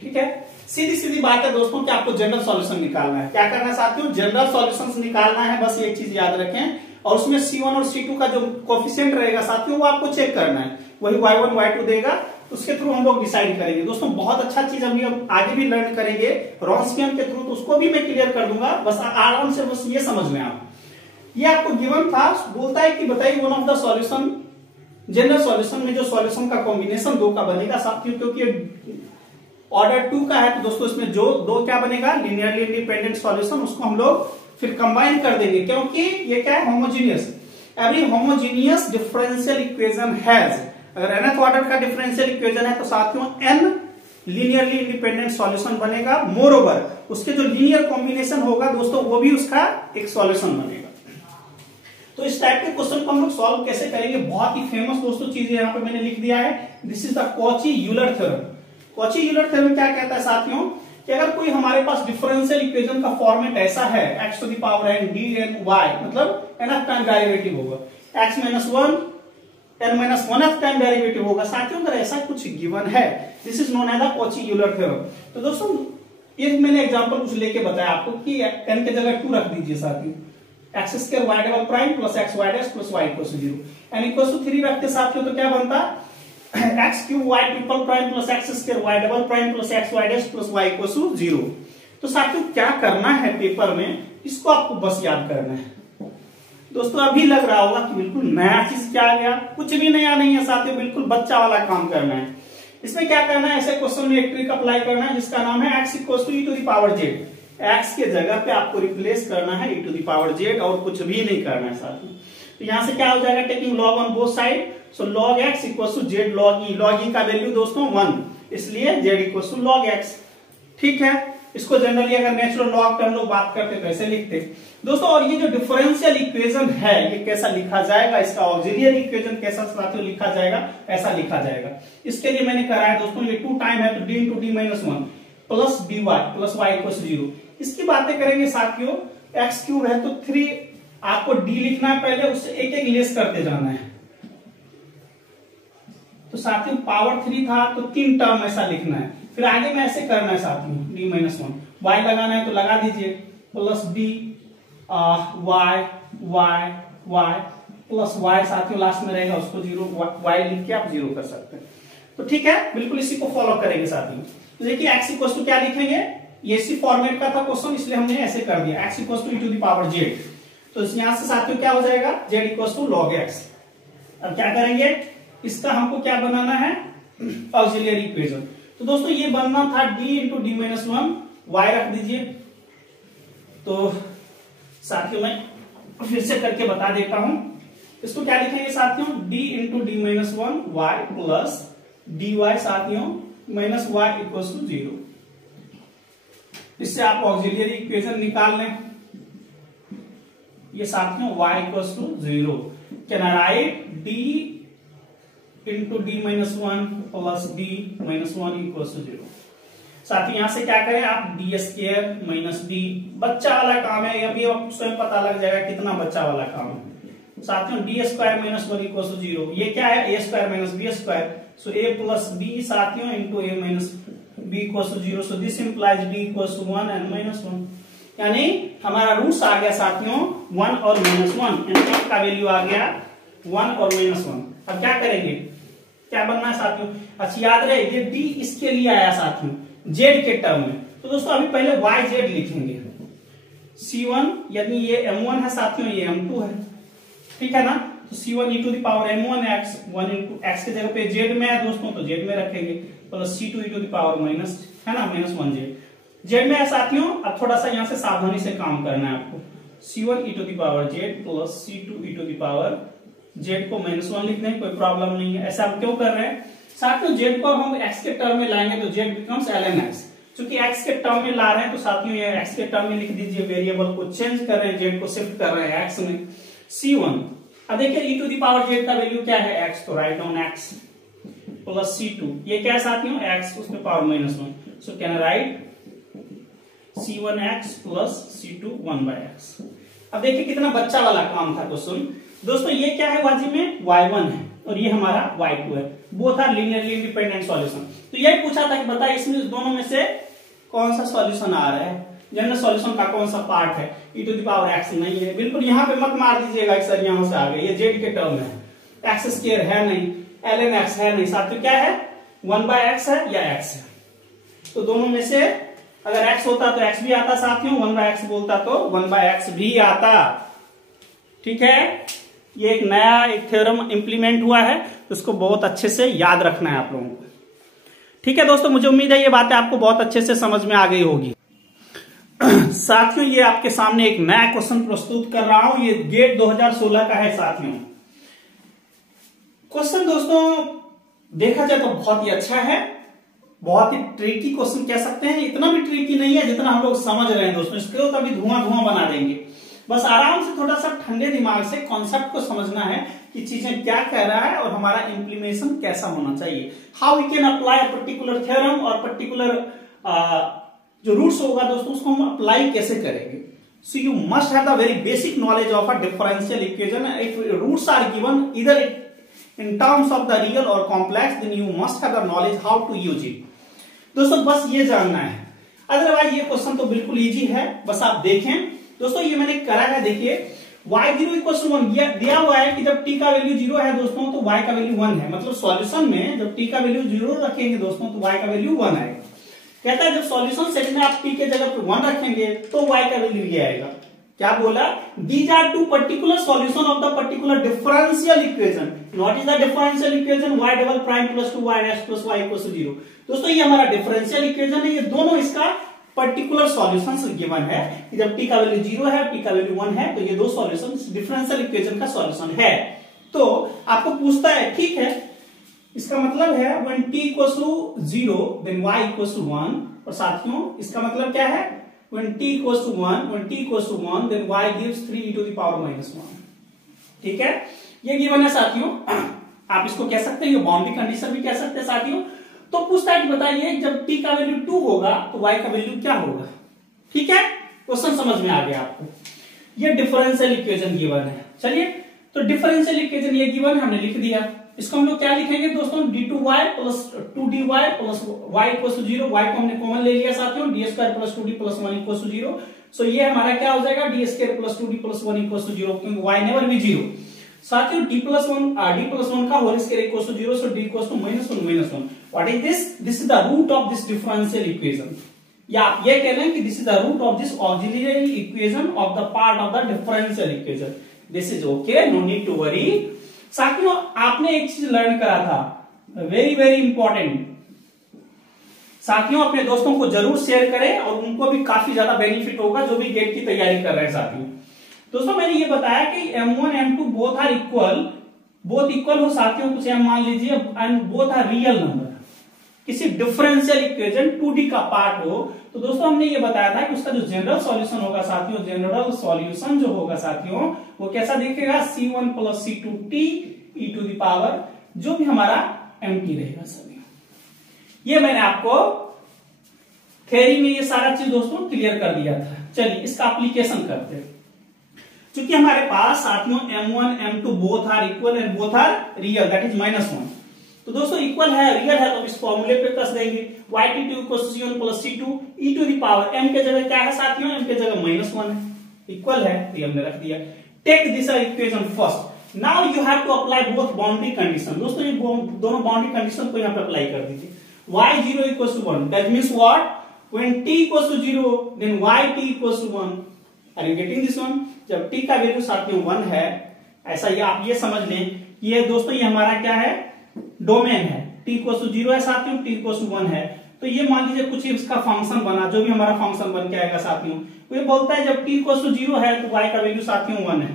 ठीक है। सीधी सीधी बात है दोस्तों कि आपको जनरल सॉल्यूशन निकालना है। क्या करना है साथियों, जनरल सॉल्यूशन निकालना है, बस एक चीज याद रखें, और उसमें C1 और C2 का जो कोफिशिएंट रहेगा साथियों वो आपको चेक करना है, वही y1 y2 देगा, उसके थ्रू हम लोग डिसाइड करेंगे। दोस्तों बहुत अच्छा चीज हम आगे भी लर्न करेंगे रॉन्स्कियन के थ्रू, तो उसको भी मैं क्लियर कर दूंगा, बस आराम से बस ये समझ लें आप। ये आपको गिवन था, बोलता है कि बताइए one of the solution, general solution में जो सॉल्यूशन का कॉम्बिनेशन 2 का बनेगा साथियों, क्योंकि ऑर्डर 2 का है, तो दोस्तों इसमें जो 2 क्या बनेगा, लीनियरली इंडिपेंडेंट सॉल्यूशन, उसको हम लोग फिर कंबाइन कर देंगे, क्योंकि ये क्या है, homogeneous. Every homogeneous differential equation has, अगर nth ऑर्डर का डिफरेंशियल इक्वेशन है तो साथियों n लीनियरली इंडिपेंडेंट सॉल्यूशन बनेगा। मोर ओवर उसके जो लीनियर कॉम्बिनेशन होगा दोस्तों वो भी उसका एक सॉल्यूशन बनेगा। तो इस टाइप के क्वेश्चन को हम लोग सॉल्व कैसे करेंगे, बहुत ही फेमस दोस्तों चीज यहाँ पे मैंने लिख दिया है, this is the Cauchy Euler theorem. Cauchy Euler theorem क्या कहता है साथियों कि अगर कोई हमारे पास डिफरेंशियल इक्वेशन का फॉर्मेट ऐसा है, x to the power n d n y, मतलब nth टाइम डेरिवेटिव होगा, x minus 1 n minus 1th time derivative होगा साथियों, अगर ऐसा कुछ गिवन है, this is known as the Cauchy Euler theorem. तो दोस्तों ये मैंने एग्जांपल कुछ लेके बताया आपको कि n के जगह 2 रख दीजिए साथियों, x square y double prime plus x y dash plus y equal to 0, n equal to 3 रखते साथियों, तो क्या बनता, x cube y triple prime plus x square y double prime plus x y dash plus y equal to 0। तो साथियों क्या करना है पेपर में, इसको आपको बस याद करना है दोस्तों। अभी लग रहा होगा कि बिल्कुल नया चीज क्या आ गया, कुछ भी नया नहीं है साथियों, बिल्कुल बच्चा वाला काम करना है। इसमें क्या करना है, ऐसे क्वेश्चन में एक ट्रिक अप्लाई करना है जिसका नाम है x equal to e to the power z। x के जगह पे आपको रिप्लेस करना है e to the power z, और कुछ भी नहीं करना है साथियों। तो यहां से क्या हो जाएगा, taking log on both side, so log x equal to z log e। log e का वैल्यू दोस्तों 1, इसलिए z equal to log x, ठीक है। इसको जनरली अगर नेचुरल लॉग पे हम लोग बात करते तो ऐसे लिखते दोस्तों। और ये जो डिफरेंशियल इक्वेशन है ये कैसा लिखा जाएगा, इसका ऑक्सिलियरी इक्वेशन कैसा साथियों लिखा जाएगा, ऐसा लिखा जाएगा। इसके लिए मैंने करा है दोस्तों, ये 2 टाइम है तो d into D minus 1 plus dy plus y equal to 0। इसकी बातें करेंगे साथियों, x क्यूब है तो 3 आपको d लिखना है पहले, उससे एक एक लेस करते जाना है। तो साथियों पावर 3 था तो 3 टर्म ऐसा लिखना है, फिर आगे में ऐसे करना है साथियों, d माइनस 1 y लगाना है तो लगा दीजिए, plus d y y y plus y साथियों लास्ट में रहेगा, उसको 0 y लिख के आप 0 कर सकते हैं। तो ठीक है, बिल्कुल इसी को फॉलो करेंगे साथियों। तो देखिए x इक्वल टू क्या लिखेंगे, ये इसी फॉर्मेट का था क्वेश्चन, इसलिए हमने ऐसे कर दिया, x equal to e to the power z। तो यहां से साथियों क्या हो जाएगा, z equal to log x। अब क्या करेंगे, इसका हमको क्या बनाना है, ऑक्सिलियरी इक्वेशन। तो दोस्तों ये बनना था d into D minus 1, y रख दीजिए। तो साथियों मैं फिर से करके बता देता हूं, इसको क्या लिखेंगे साथियों, d into D minus 1 y plus dy साथियों माइनस y इक्वल टू 0। इससे आप ऑक्सिलियरी इक्वेशन निकाल लें, ये साथियों y equal to 0। Can I write d into D minus 1 plus D minus 1 equal to 0। साथियों यहां से क्या करें आप, डी स्क्वायर माइनस डी, बच्चा वाला काम है, अभी आपको स्वयं पता लग जाएगा कितना बच्चा वाला काम है। साथियों D square minus 1 equal to 0, ये क्या है, A square minus B square, so A plus B साथियों into A minus B equal to 0, so this implies D equal to 1 and minus 1। यानी हमारा रूट्स आ गया साथियों 1 और माइनस 1, यानी का वैल्यू आ गया 1 और माइनस 1। अब क्या करेंगे, क्या बनना है साथियों, अच्छा याद रहे ये d इसके लिए आया साथियों z के टर्म में। तो दोस्तों अभी पहले yz लिखेंगे, c1 यानी ये m1 है साथियों, ये m2 है, ठीक है ना। तो c1 e to the power m1 x, 1 into x के जगह पे z में है दोस्तों तो z में रखेंगे, plus c2 e to the power minus है ना माइनस 1z, z में है साथियों। अब थोड़ा सा यहाँ से सावधानी से काम करना है आपको, c1 e to the power z plus c2 e to the power z को माइनस 1 लिख दें, कोई प्रॉब्लम नहीं है। ऐसा हम क्यों कर रहे हैं साथियों, z को हम x के टर्म में लाएंगे तो z बिकम्स ln x, क्योंकि x के टर्म में ला रहे हैं तो साथियों ये x के टर्म में लिख दीजिए, वेरिएबल को चेंज कर रहे हैं, z को शिफ्ट कर रहे हैं x में, c1। अब देखिए e to the power z का वैल्यू क्या है x, तो write down x plus c2, ये क्या है साथियों x, उसमें power minus 1, so can write c1x plus c2 1/x। अब देखिए कितना बच्चा वाला काम था क्वेश्चन। दोस्तों ये क्या है, बाजी में y1 है और ये हमारा y2 है, both are linearly independent solution. तो यही पूछा था कि बताइए इसमें दोनों में से कौन सा सॉल्यूशन आ रहा है, जनरल सॉल्यूशन का कौन सा पार्ट है, e to the power x नहीं है, बिल्कुल यहाँ पे मत मार दीजिएगा सर यहाँ से आ गए, ये z के टर्म में है, x स्क्वायर है नहीं, ln x है नहीं, साथ में क्या है 1/x है या x है। तो दोनों में से अगर x होता तो x भी आता साथियों, 1/x बोलता तो 1/x भी आता, ठीक है। ये एक नया एक थ्योरम इंप्लीमेंट हुआ है, तो इसको बहुत अच्छे से याद रखना है आप लोगों को, ठीक है दोस्तों। मुझे उम्मीद है ये बातें आपको बहुत अच्छे से समझ में आ गई होगी। साथियों ये आपके सामने एक नया क्वेश्चन प्रस्तुत कर रहा हूं, ये गेट 2016 का है साथियों। क्वेश्चन दोस्तों देखा जाए तो बहुत ही अच्छा है, बहुत ही ट्रिकी क्वेश्चन कह सकते हैं, इतना भी ट्रिकी नहीं है जितना हम लोग समझ रहे हैं दोस्तों, इसको तो अभी धुआं धुआं बना देंगे। बस आराम से थोड़ा सा ठंडे दिमाग से कॉन्सेप्ट को समझना है कि चीजें क्या कह रहा है और हमारा इंप्लीमेशन कैसा होना चाहिए, how we can apply a particular theorem और पर्टिकुलर जो रूट्स होगा दोस्तों उसको हम अप्लाई कैसे करेंगे। So you must have the very basic knowledge of a differential equation. If roots are given either in terms of the real or complex, then you must have the knowledge how to use it। दोस्तों बस ये जानना है, otherwise ये question तो बिल्कुल easy है, बस आप देखें दोस्तों। ये मैंने करा है, देखिए y0 इक्वल टू 1 दिया हुआ है कि जब t का वैल्यू 0 है दोस्तों तो y का वैल्यू 1 है, मतलब सॉल्यूशन में जब t का वैल्यू 0 रखेंगे दोस्तों तो y का वैल्यू 1 आएगा। कहता है जब सॉल्यूशन सेट में आप t के जगह पे 1 रखेंगे तो y का वैल्यू ये आएगा। क्या बोला, these are two particular solution of the particular differential equation। What is the differential equation, y double prime plus 2y dash plus y equals to 0। दोस्तों ये हमारा डिफरेंशियल इक्वेशन है, ये दोनों इसका पर्टिकुलर सॉल्यूशंस गिवन है कि जब t का वैल्यू 0 है t का वैल्यू 1 है तो ये दो सॉल्यूशन डिफरेंशियल इक्वेशन का सॉल्यूशन है। तो आपको पूछता है, ठीक है, इसका मतलब है when t equals to 0 then y equals to 1, और साथियों इसका मतलब क्या है, when t equals to 1 then y gives 3 e to the power minus 1। ठीक है, ये गिवन है साथियों, आप इसको कह सकते हैं, ये बाउंड्री कंडीशन भी कह सकते हैं साथियों। तो पूछता है कि बताइए जब t का वैल्यू 2 होगा तो y का वैल्यू क्या होगा। ठीक है, क्वेश्चन समझ में आ गया आपको, ये डिफरेंशियल इक्वेशन गिवन है। चलिए तो डिफरेंशियल इक्वेशन ये गिवन हमने लिख दिया, इसको हम लोग क्या लिखेंगे दोस्तों, d2y plus 2dy plus y equal to 0। y को हमने कॉमन ले लिया साथियों, d² plus 2d plus 1 equal to 0। So ये हमारा क्या हो जाएगा, D square plus 2d plus 1 equal to 0, क्योंकि y नेवर बी 0। साथियों d प्लस 1 का whole square equal to 0, so d equal to -1 what is this, this is the root of this differential equation, या आप ये कह लें कि this is the root of this auxiliary equation of the part of the differential equation. This is okay, no need to worry. साथियों आपने एक चीज लर्न करा था, वेरी वेरी इंपॉर्टेंट। साथियों अपने दोस्तों को जरूर शेयर करें और उनको भी काफी ज्यादा बेनिफिट होगा जो भी गेट की तैयारी कर रहे हैं। साथियों दोस्तों मैंने ये बताया कि m1 m2 both are equal, both equal हो साथियों, कुछ m मान लीजिए, and both are real number, किसी डिफरेंशियल इक्वेशन 2D का पार्ट हो, तो दोस्तों हमने ये बताया था कि उसका जो जनरल सॉल्यूशन होगा साथियों, जनरल सॉल्यूशन जो होगा साथियों वो कैसा दिखेगा, C1 plus C2t e to the power जो भी हमारा mt रहेगा। साथियों ये मैंने आपको थ्योरी में ये सारा चीज दोस्तों क्लियर कर दिया था। चलिए इसका एप्लीकेशन करते हैं। क्योंकि हमारे पास साथियों m1 m2 both are equal and both are real, that is -1। तो दोस्तों इक्वल है, रियल है, तो इस फॉर्मूले पे कस देंगे, yt2 equal C1 plus C2 e to the power m के जगह क्या है साथियों, m के जगह -1 है, इक्वल है तो हमने रख दिया। Take this equation first, now you have to apply both boundary condition. दोस्तों ये दोनों बाउंड्री कंडीशन को यहाँ पे अप्लाई कर दीजिए। y0 equals to 1, that means what, when t equals to 0 then yt equals to 1। are you getting this one? जब t का वैल्यू साथियों 1 है, ऐसा ये आप ये समझ लें, ये दोस्तों ये हमारा क्या है, डोमेन है, t equals to 0 है साथियों, t equals to 1 है, तो ये मान लीजिए कुछ इसका फंक्शन बना, जो भी हमारा फंक्शन बन के आएगा साथियों, वो ये बोलता है जब t equals to 0 है तो y का वैल्यू साथियों 1 है,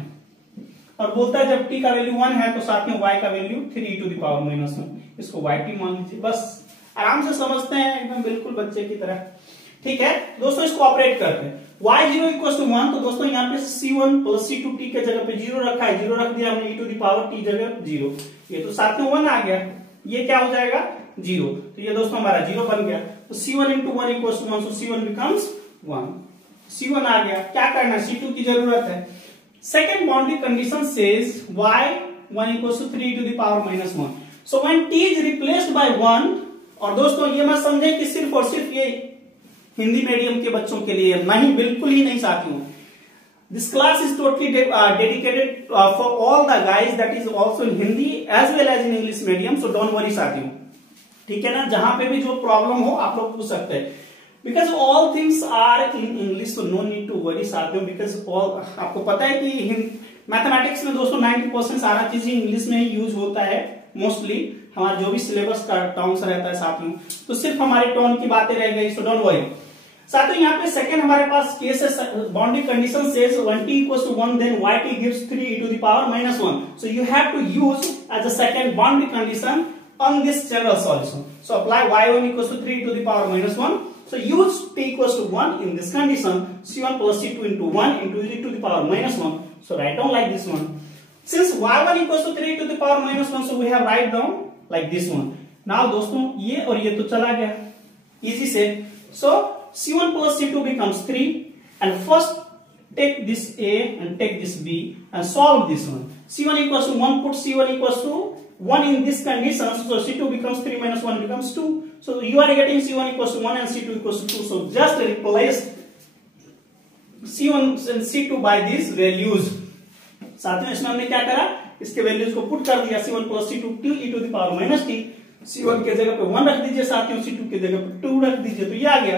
और बोलता है जब t का वैल्यू 1 है तो साथियों y का value 3 e to the power -1, इसको yt मान लीजिए। बस आराम से समझते हैं एकदम बिल्कुल बच्चे की तरह। ठीक है दोस्तों, इसको ऑपरेट करते हैं। y0 इक्वल टू 1, तो दोस्तों यहाँ पे C1 प्लस C2t के जगह पे 0 रखा है, 0 रख दिया हमने, e to the power t जगह 0, ये तो साथियों 1 आ गया, ये क्या हो जाएगा 0, तो ये दोस्तों हमारा 0 बन गया। तो C1 into 1 equal to 1, so C1 becomes 1, C1 आ गया। क्या करना है, C2 की जरूरत है। Second boundary condition says y1 equal to 3 to the power -1, so when t is replaced by 1, और दोस्तों ये मत समझे कि सिर्फ और सिर्फ ये हिंदी मीडियम के बच्चों के लिए, नहीं, बिल्कुल ही नहीं साथियों। This class is totally dedicated for all the guys that is also in Hindi as well as in English medium, so don't worry साथियों। ठीक है ना, जहां पे भी जो प्रॉब्लम हो आप लोग पूछ सकते हैं, because all things are in English, so no need to worry साथियों, बिकॉज ऑल, आपको पता है कि मैथमेटिक्स में दोस्तों 90% सारा चीज इंग्लिश में ही यूज होता है मोस्टली, हमारा जो भी सिलेबस का टर्म्स रहता है साथियों, तो सिर्फ हमारे टर्म की बातें रह गई, सो डोंट वरी साथियों। यहाँ पे सेकंड हमारे पास केस है, boundary condition says when t equals to 1 then yt gives 3 e to the power -1, so you have to use as a second boundary condition on this general solution, so apply y1 equals to 3 e to the power -1, so use t equals to 1 in this condition, c1 plus c2 into 1 into e to the power -1, so write down like this one. Since y1 equals to 3 to the power -1, so we have write down like this one. Now दोस्तों ये और ये तो चला गया, easy से, so c1 plus c2 becomes 3, and first take this a and take this b and solve this one. c1 equals to 1, put c1 equals to 1 in this condition, so c2 becomes 3 minus 1 becomes 2, so you are getting c1 equals to 1 and c2 equals to 2, so just replace c1 and c2 by these values। साथियों इसमें हमने क्या करा, इसके values को put कर दिया, c1 plus c2 t e to the power -t, c1 के जगह पे 1 रख दीजिए साथियों, c2 के जगह पे 2 रख दीजिए, तो ये आ गया,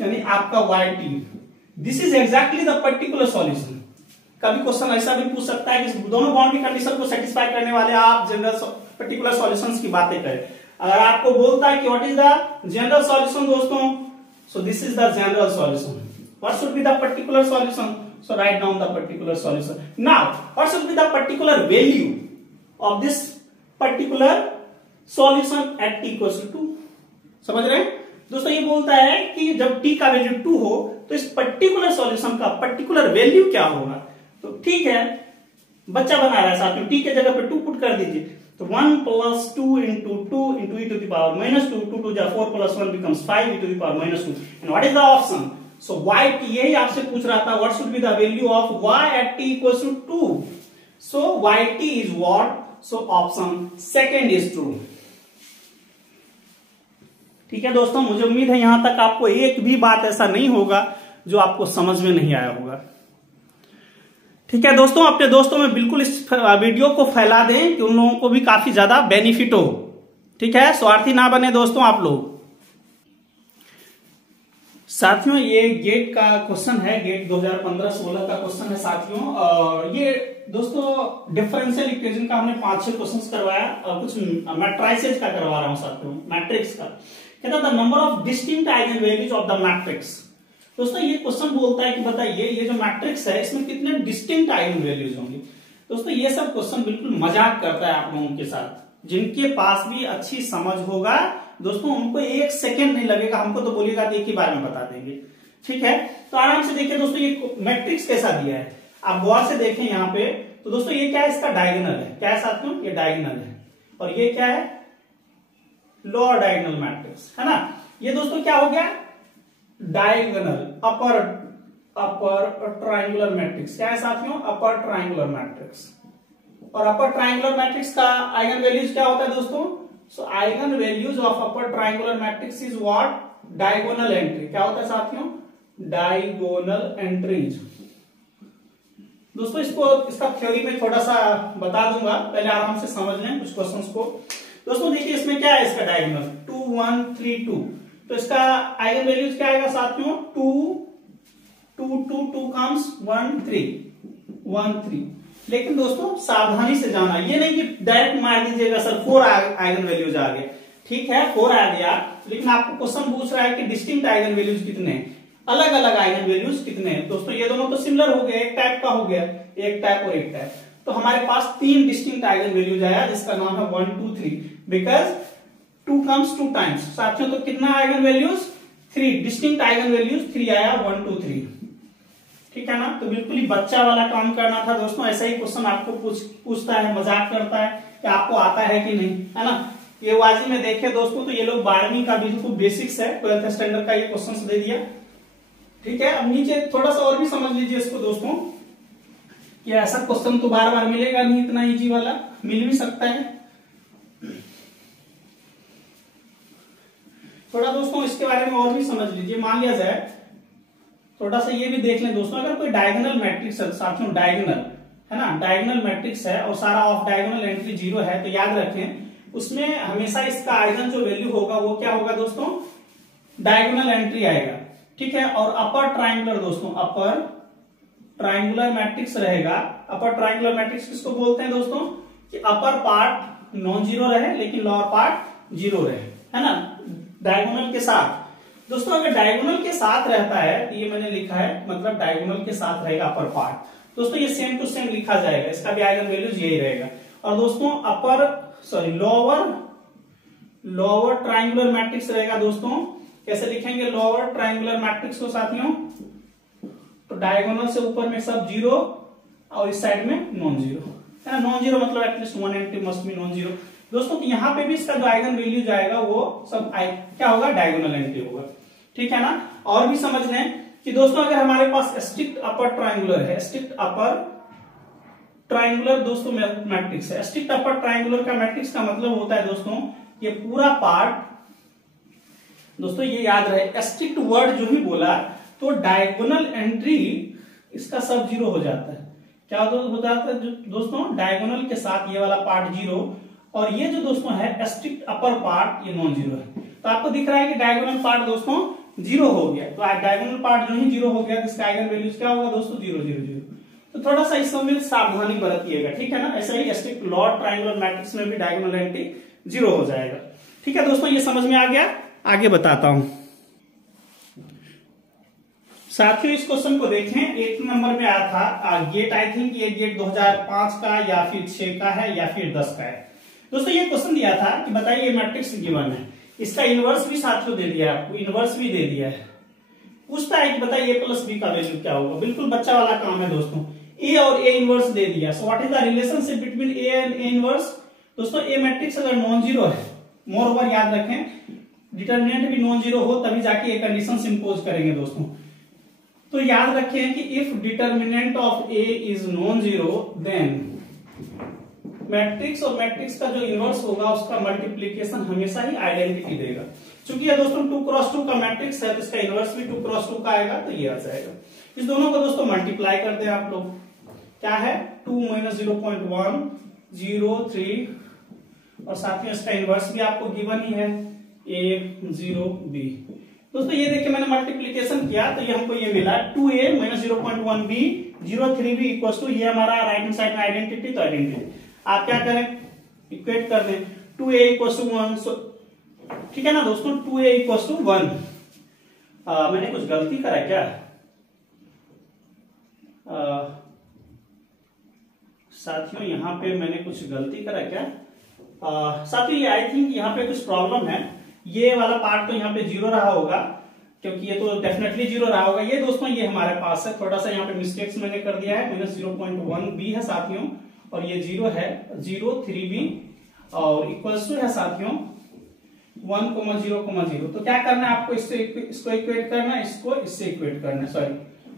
यानी आपका yt। This is exactly the particular solution. कभी क्वेश्चन ऐसा भी पूछ सकता है कि दोनों बाउंड्री कंडीशन को सेटिस्फाई करने वाले आप जनरल पर्टिकुलर सॉल्यूशंस की बातें करें। अगर आपको बोलता है कि what is the general solution दोस्तों, so this is the general solution, what should be the particular solution, so write down the particular solution. Now what should be the particular value of this particular solution at t equals to 2? समझ रहे हैं दोस्तों, ये बोलता है कि जब t का वैल्यू 2 हो तो इस पर्टिकुलर सॉल्यूशन का पर्टिकुलर वैल्यू क्या होगा। तो ठीक है, बच्चा बना रहा है साथ में, t के जगह पे 2 पुट कर दीजिए, तो 1 plus 2 into 2 into e to the power -2, 2 to the 4 plus 1 becomes 5 e to the power -2, and what is the option? So yt, यही आपसे पूछ रहा था, what should be the value of y at t equals to 2? So yt is what? So option second is true। ठीक है दोस्तों, मुझे उम्मीद है यहां तक आपको एक भी बात ऐसा नहीं होगा जो आपको समझ में नहीं आया होगा। ठीक है दोस्तों, अपने दोस्तों में बिल्कुल इस वीडियो को फैला दें कि उन लोगों को भी काफी ज्यादा बेनिफिट हो। ठीक है, स्वार्थी ना बने दोस्तों आप लोग। साथियों, ये गेट का क्वेश्चन है, गेट 2015-16 का क्वेश्चन है साथियों। और ये दोस्तों डिफरेंशियल इक्वेशन का हमने 5-6 क्वेश्चन करवाया और कुछ मैट्रिसेस का करवा रहा हूं साथियों, मैट्रिक्स का। कहता the number of distinct eigen values of the matrix. दोस्तों ये क्वेश्चन बोलता है कि बताइए ये जो मैट्रिक्स है इसमें कितने डिस्टिंक्ट आइगन वैल्यूज होंगे। दोस्तों ये सब क्वेश्चन बिल्कुल मजाक करता है आप लोगों के साथ। जिनके पास भी अच्छी समझ होगा दोस्तों उनको 1 सेकेंड नहीं लगेगा, हमको तो बोलिएगा एक ही बार में बता देंगे। ठीक है, तो आराम से देखिए दोस्तों ये मैट्रिक्स कैसा दिया है, आप गौर से देखें यहाँ पे। तो दोस्तों ये क्या है, इसका डायगोनल है। क्या है साथियों, ये डायगोनल है। और ये क्या है, लोअर डायगोनल मैट्रिक्स है ना। ये दोस्तों क्या हो गया, डायगोनल अपर ट्राइंगुलर मैट्रिक्स। क्या है साथियों, अपर ट्राइंगुलर मैट्रिक्स। और अपर ट्राइंगुलर मैट्रिक्स का आइगन वैल्यूज क्या होता है दोस्तों, so eigenvalues of upper triangular matrix is what, diagonal entry. क्या होता है साथियों, डायगोनल एंट्रीज। दोस्तों इसका थ्योरी में थोड़ा सा बता दूंगा, पहले आराम से समझ लें कुछ क्वेश्चंस को। दोस्तों देखिए इसमें क्या है, इसका डायगोनल 2 1 3 2, तो इसका आइगन वैल्यूज क्या आएगा साथियों, 2 2 2 2 कम्स 1 3 1 3। लेकिन दोस्तों सावधानी से जाना, ये नहीं कि डायरेक्ट मार दीजिएगा सर 4 आइगन वैल्यूज आ गए। ठीक है 4 आ गया, लेकिन आपको क्वेश्चन पूछ रहा है कि डिस्टिंक्ट आइगन वैल्यूज कितने हैं, अलग अलग आइगन वैल्यूज कितने हैं। दोस्तों ये दोनों तो सिमिलर हो गए, एक टाइप का हो गया, एक टाइप और एक टाइप। तो हमारे पास 3 डिस्टिंक्ट आइगन वैल्यूज आया जिसका नाम है 1 2 3, बिकॉज 2 कम्स 2 टाइम्स। साथियों तो कितना eigen values, 3 distinct eigen values 3 आया, 1 2 3। ठीक है ना, तो बिल्कुल ही बच्चा वाला काम करना था दोस्तों। ऐसा ही क्वेश्चन आपको पूछता है, मजाक करता है कि आपको आता है कि नहीं, है ना। ये वाजी में देखे दोस्तों तो ये लोग 12वीं का बिल्कुल बेसिक्स है, 12th स्टैंडर्ड का ये क्वेश्चन दे दिया। ठीक है, अब नीचे थोड़ा सा और भी समझ लीजिए इसको दोस्तों, कि ऐसा क्वेश्चन तो बार बार मिलेगा नहीं, इतना इजी वाला मिल भी सकता है। थोड़ा दोस्तों इसके बारे में और भी समझ लीजिए। मान लिया जाए, थोड़ा सा ये भी देख लें दोस्तों, अगर कोई डायगोनल मैट्रिक्स है साथियों, डायगोनल है ना, डायगोनल मैट्रिक्स है और सारा ऑफ डायगोनल एंट्री 0 है, तो याद रखें उसमें हमेशा इसका आइगन जो वैल्यू होगा वो क्या होगा दोस्तों, डायगोनल एंट्री आएगा। ठीक है, और अपर ट्राइंगुलर दोस्तों, अपर ट्राइंगुलर मैट्रिक्स रहेगा। अपर ट्राइंगुलर मैट्रिक्स किसको बोलते हैं दोस्तों, कि अपर पार्ट नॉन जीरो रहे लेकिन लोअर पार्ट 0 रहे, है ना, डायगोनल के साथ। दोस्तों अगर डायगोनल के साथ रहता है, ये मैंने लिखा है, मतलब डायगोनल के साथ रहेगा अपर पार्ट। दोस्तों ये सेम टू सेम लिखा जाएगा, इसका भी आइगन वैल्यूज यही रहेगा। और दोस्तों लोअर ट्राइंगुलर मैट्रिक्स रहेगा दोस्तों। कैसे लिखेंगे लोअर ट्राइंगुलर मैट्रिक्स को साथियों, तो डायगोनल से ऊपर में सब 0 और इस साइड में नॉन जीरो, है ना। नॉन जीरो मतलब at least 1 entry must be non zero. दोस्तों यहाँ पे भी इसका जो आइगन वैल्यू जाएगा वो सब क्या होगा, डायगोनल एंट्री होगा। ठीक है ना। और भी समझ लें कि दोस्तों अगर हमारे पास स्ट्रिक्ट अपर ट्राइंगुलर है, स्ट्रिक्ट अपर ट्राइंगुलर दोस्तों मैट्रिक्स है। स्ट्रिक्ट अपर ट्राइंगुलर का मैट्रिक्स का मतलब होता है दोस्तों ये पूरा पार्ट, दोस्तों ये याद रहे, स्ट्रिक्ट वर्ड जो भी बोला तो डायगोनल एंट्री इसका सब 0 हो जाता है। क्या हो जाता है दोस्तों, डायगोनल के साथ ये वाला पार्ट 0 और ये जो दोस्तों है स्ट्रिक्ट अपर पार्ट ये नॉन जीरो है। तो आपको दिख रहा है कि डायगोनल पार्ट दोस्तों 0 हो गया, तो डायगोनल पार्ट जो ही 0 हो गया तो इसका आइगन वैल्यूज क्या होगा दोस्तों, 0 0 0। तो थोड़ा सा इस समय सावधानी बरतिएगा। ठीक है ना, ऐसा ही स्ट्रिक्ट लोअर ट्राइंगुलर मैट्रिक्स में भी डायगोनल एंट्री 0 हो जाएगा। ठीक है दोस्तों, ये समझ में आ गया। आगे बताता हूं साथियों, इस क्वेश्चन को देखें, 1 नंबर में आया था गेट, आई थिंक ये गेट 2005 का या फिर 6 का है या फिर 10 का है। दोस्तों ये क्वेश्चन दिया था कि बताइए मैट्रिक्स गिवन है, इसका इनवर्स भी साथियों दे दिया है, आपको इनवर्स भी दे दिया है। पूछता है कि बताइए ए प्लस बी का वैल्यू क्या होगा। बिल्कुल बच्चा वाला काम है दोस्तों। ए और ए इनवर्स दे दिया, so what is the relationship between A and A inverse. दोस्तों ए मैट्रिक्स अगर नॉन जीरो है, मोर ओवर याद रखें डिटर्मिनेंट भी नॉन जीरो हो तभी जाके ये कंडीशन इंपोज करेंगे दोस्तों। तो याद रखें कि if determinant of A is non zero then matrix और मैट्रिक्स का जो इनवर्स होगा उसका मल्टीप्लीकेशन हमेशा ही आइडेंटिटी देगा। चूंकि ये दोस्तों 2 क्रॉस 2 का मैट्रिक्स है तो इसका इनवर्स भी 2 क्रॉस 2 का आएगा, तो ये आ जाएगा। इस दोनों को दोस्तों मल्टीप्लाई कर दें आप लोग, क्या है 2 - 0.1 0 3 और साथ में इसका इनवर्स भी आपको गिवन ही है a 0 b। दोस्तों ये देखिए मैंने मल्टीप्लीकेशन किया तो ये हमको ये मिला 2a - 0.1 b 0 3 b equal to, ये हमारा राइट हैंड साइड में आइडेंटिटी, तो आइडेंटिटी आप क्या करें इक्वेट कर दें 2a इक्वल टू 1। सो ठीक है ना दोस्तों, 2a इक्वल टू 1। मैंने कुछ गलती करा क्या? साथियों यहाँ पे मैंने कुछ गलती करा क्या? साथियों ये आई थिंक यहाँ पे कुछ प्रॉब्लम है, ये वाला पार्ट तो यहाँ पे 0 रहा होगा क्योंकि ये तो डेफिनेटली 0 रहा होगा। ये दोस्तों ये हमारे पास है, थोड़ा सा यहाँ पे मिस्टेक्स मैंने कर दिया है, -0.1 b है साथियों, और ये 0 है 0 3 b और इक्वल्स टू है साथियों 1, 0, 0। तो क्या करना है आपको, इसको इक्वेट करना है, इसको इससे इक्वेट करना है, सॉरी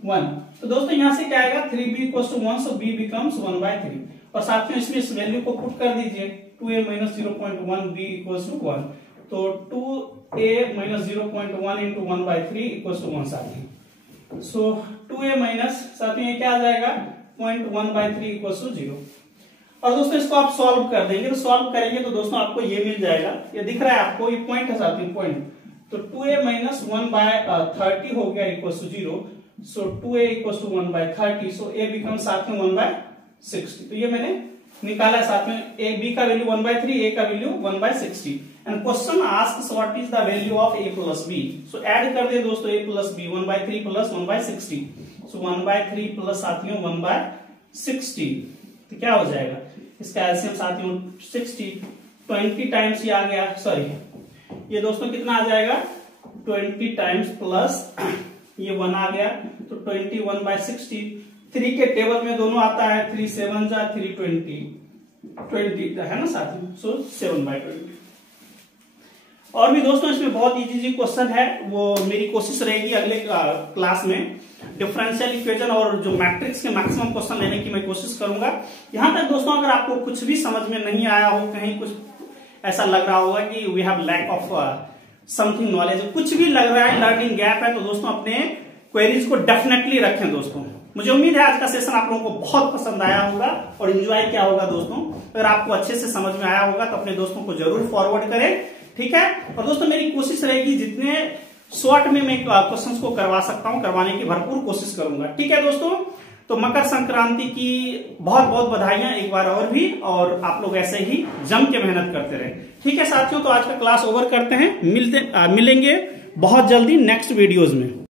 1। तो दोस्तों यहां से क्या आएगा 3b equals to 1, so b becomes 1/3 और साथ में इसमें इस वैल्यू को पुट कर दीजिए 2a - 0.1 b इक्वल्स टू 1, तो 2a - 0.1 इंटू 1/3 इक्वल्स टू 1 साथियों। सो 2a माइनस साथियों ये क्या आ जाएगा 0.1/3 इक्वल्स टू 0। और दोस्तों इसको आप सॉल्व कर देंगे, तो सॉल्व करेंगे तो दोस्तों आपको ये मिल जाएगा, ये दिख रहा है आपको, ये पॉइंट है साथियों पॉइंट, तो 2a - 1/30 हो गया equals to 0। So 2a equals to 1/30, so a becomes साथियों 1/60। तो ये मैंने निकाला साथ में, a b का वैल्यू 1/3, a का value 1/60 and question asks what is the value of a plus b। So add कर दे दोस्तों a plus b 1/3 plus 1/60, so 1/3 plus साथियों 1/60, तो क्या हो जाएगा इसका एलसीएम साथियों 60, 20 टाइम्स ये आ गया, सॉरी ये दोस्तों कितना आ जाएगा 20 टाइम्स प्लस ये 1 आ गया, तो 21/60। 3 के टेबल में दोनों आता है, 3 7 जा 320 है ना साथियों, सो 7/20। और भी दोस्तों इसमें बहुत इजी क्वेश्चन है, वो मेरी कोशिश रहेगी अगले क्लास में डिफरेंशियल इक्वेशन और जो मैट्रिक्स के मैक्सिमम क्वेश्चन लेने की मैं कोशिश करूंगा। यहां तक दोस्तों अगर आपको कुछ भी समझ में नहीं आया हो, कहीं कुछ ऐसा लग रहा होगा कि we have lack of something knowledge, कुछ भी लग रहा है लर्निंग गैप है, तो दोस्तों अपने क्वेरीज को डेफिनेटली रखें दोस्तों। मुझे उम्मीद है आज का सेशन आप लोगों को बहुत पसंद आया होगा और एंजॉय किया होगा दोस्तों। अगर आपको अच्छे से समझ में आया होगा तो अपने दोस्तों को जरूर फॉरवर्ड करें, ठीक है। और दोस्तों मेरी कोशिश रहेगी जितने शॉर्ट में मैं क्वेश्चंस को करवा सकता हूं करवाने की भरपूर कोशिश करूंगा, ठीक है दोस्तों। तो मकर संक्रांति की बहुत बहुत बधाइयां एक बार और भी, और आप लोग ऐसे ही जम के मेहनत करते रहे, ठीक है साथियों। तो आज का क्लास ओवर करते हैं, मिलेंगे बहुत जल्दी नेक्स्ट वीडियोज में।